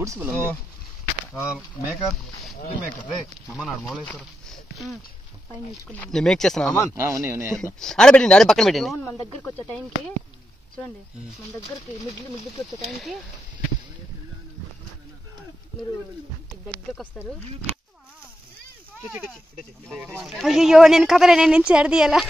Goods maker maker రే అమ్మ నాడు మౌలేశ్వర నేను మేక్ చేస్తాను ఆడబెట్టండి ఆడ పక్కన పెట్టండి. మన దగ్గరికి వచ్చే టైంకి చూడండి, మన దగ్గరికి మిడ్లకి వచ్చే టైంకి మీరు దగ్గరకు వస్తారు. అయ్యో నేను కదలే, నేను నుంచి ఎడదీయాలా?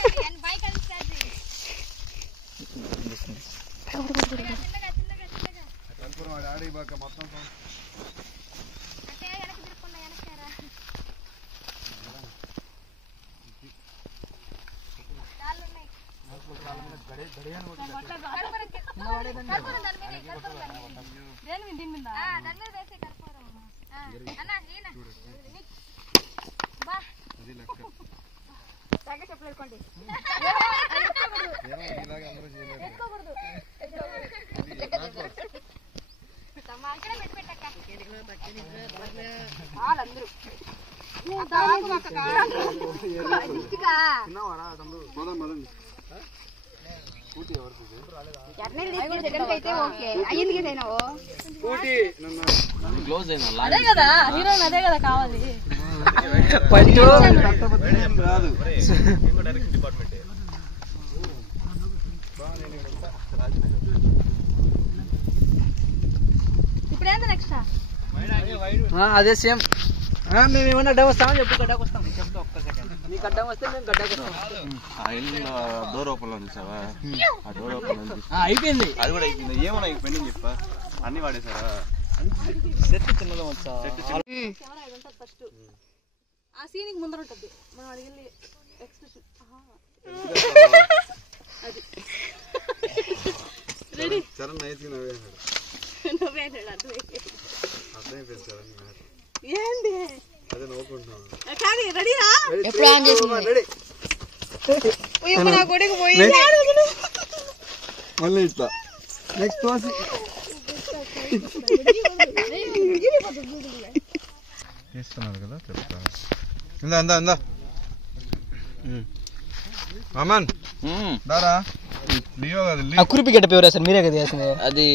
అదే కదా హీరోయిన్, అదే కదా కావాలి. ఇప్పుడు ఏంది నెక్స్ట్? అదే సేమ్. మేము ఏమన్నా అడ్డం వస్తామని చెప్పి గడ్డకు వస్తాం. చెప్తా ఒక్క సెకండ్. మీకు అడ్డం వస్తే మేము గడ్డకు వస్తాం. డోర్ ఓపెన్ లో చూసావా? ఆ డోర్ ఓపెన్ అయిపోయింది. అది కూడా అయిపోయింది. ఏమన్నా పెండింగ్ చెప్పా? అన్ని వాడేసారా? సెట్ చిన్నదో వచ్చా? కెమెరా ఇది ఉంటుంది ఫస్ట్. ఆ సీన్ ముందర ఉంటుంది. మనం అడిగి ఎక్స్ప్రెషన్ అది రెడీ. చరణ్ నైస్ గా నవ్వేసాడు. నవ్వేసాడు అర్థమైపోయింది చరణ్. ఏంది అదే నవ్వుకుంటున్నాను. కానీ రెడీనా? ఎప్పుడు ఆన్ చేసింది? రెడీ. ఇప్పుడు నా కొడుకు పోయి మళ్ళీ ఇట్లా నెక్స్ట్ తీస్తున్నారు కదా చెప్తా. ఇందా ఇందా అమన్ దారా లియో కదా. కురిపి గడ్డ పేరు సార్ మీరే కదా చేసింది అది.